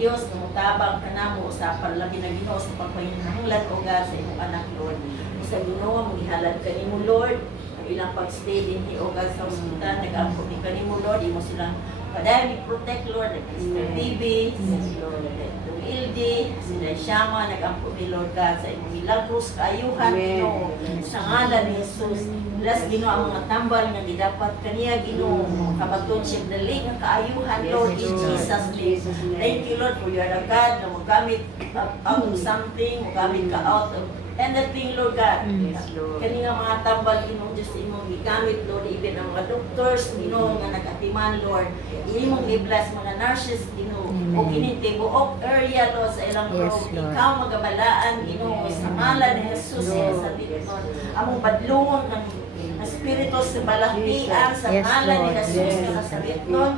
Dios nga mutabang kanamo sa palagi na Ginoo sa pagpahinahanglan o God sa imong anak Lord. Sa Ginoo mo gihalad kanimo Lord ang ilang pagstay dinhi o God sa ospital, nag-ampo ni kanimo Lord, imo silang padayon i-protect Lord, Mr. Bibi, Ildi, sila Shama, nag-ampo ni Lord God sa imong milagros kaayuhan Ginoo sa ngalan ni Jesus. Bless Ginoo ang mga tambal nga gidapat kaniya Ginoo, kabagton siya dali nga kaayuhan Lord in Jesus name. Thank you Lord for you are the God na mogamit out of something, mogamit ka out of anything Lord God. Kani nga mga tambal Ginoo just imong gigamit Lord, even ang mga doctors Ginoo nga nag-atiman Lord, imong i-bless mga nurses Ginoo o kininti buok area Lord sa ilang room. Ikaw magabalaan Ginoo sa ngalan ni Jesus sa Biblia. Among badlungon ng Espiritu sa balaktian sa ngalan ni Jesus nga kasabit nun.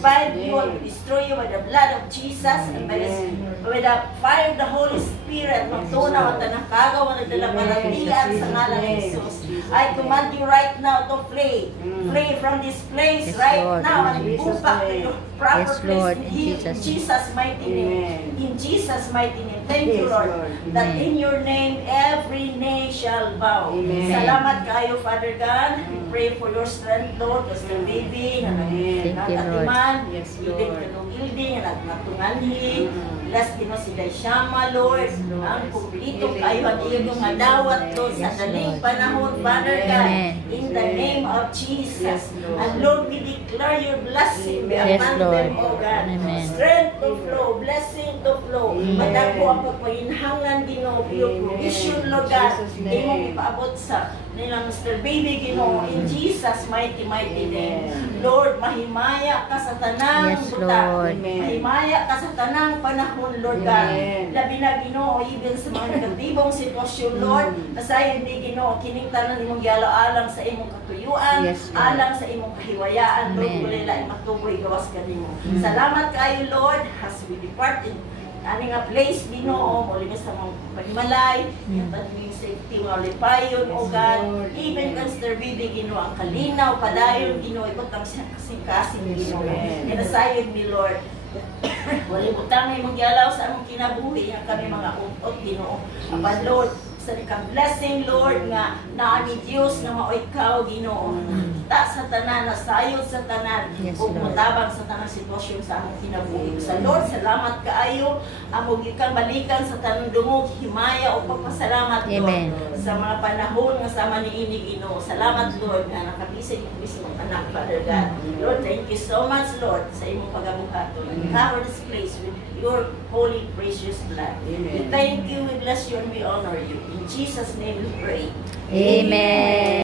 Bind you and destroy you by the blood of Jesus and by the fire of the Holy Spirit. Magtunaw at nakagawa na dala balaktian sa ngalan ni Jesus. I command you right now to flee. Flee from this place right now and move back to your proper place in Jesus' mighty name. In Jesus' mighty name. Thank you Lord that in your name every knee shall bow. Salamat kayo Father God. Pray for your strength Lord. Kasi the baby na nagatiman, hindi ka nung ildi, nga nagnatunganhi. Bless Ginoo si Daishama Lord. Ang kumplito kayo at iyong madawat Lord sa daling panahon Father God. In the name of Jesus. And Lord, we declare your blessing upon them, O God. Strength to flow, blessing to flow. Madako ang pagpahinhangan Ginoo, your provision Lord God. Imong ipaabot sa nilang Mr. Baby Ginoo in Jesus mighty name. Lord, mahimaya ka sa tanang buta. Mahimaya ka sa tanang panahon Lord God. Labi na Ginoo even sa mga negatibong sitwasyon Lord. Nasayon di Ginoo kining tanan imong gialo-alang sa imong katuyuan, alang sa imong kahiwayaan Lord, kulay matuboy gawas kanimo. Salamat kayo Lord as we depart in ani nga place Ginoo, muli sa mga paghimalay, yung safety mga lipayon o God, even Mr. Bibi Ginoo ang kalinaw, padayon Ginoo, ikot ang kasing-kasing Ginoo. Kinasayon ni Lord. Wala butang may magyalaw sa among kinabuhi ang kami mga utot Ginoo. But Lord, sa ikang blessing Lord nga naami Dios nga mao ikaw Ginoo. Ta sa tanan, nasayod sa tanan, ug mutabang sa tanang sitwasyon sa among kinabuhi. Sa Lord, salamat kaayo among ikang balikan sa tanang dungog himaya o pagpasalamat Lord sa mga panahon nga sama niini Ginoo. Salamat Lord nga nakabisig ang mismong anak Father God. Lord, thank you so much Lord sa imong pagabuhat. Cover this place with your holy precious blood. We thank you, we bless you, and we honor you. In Jesus' name we pray. Amen.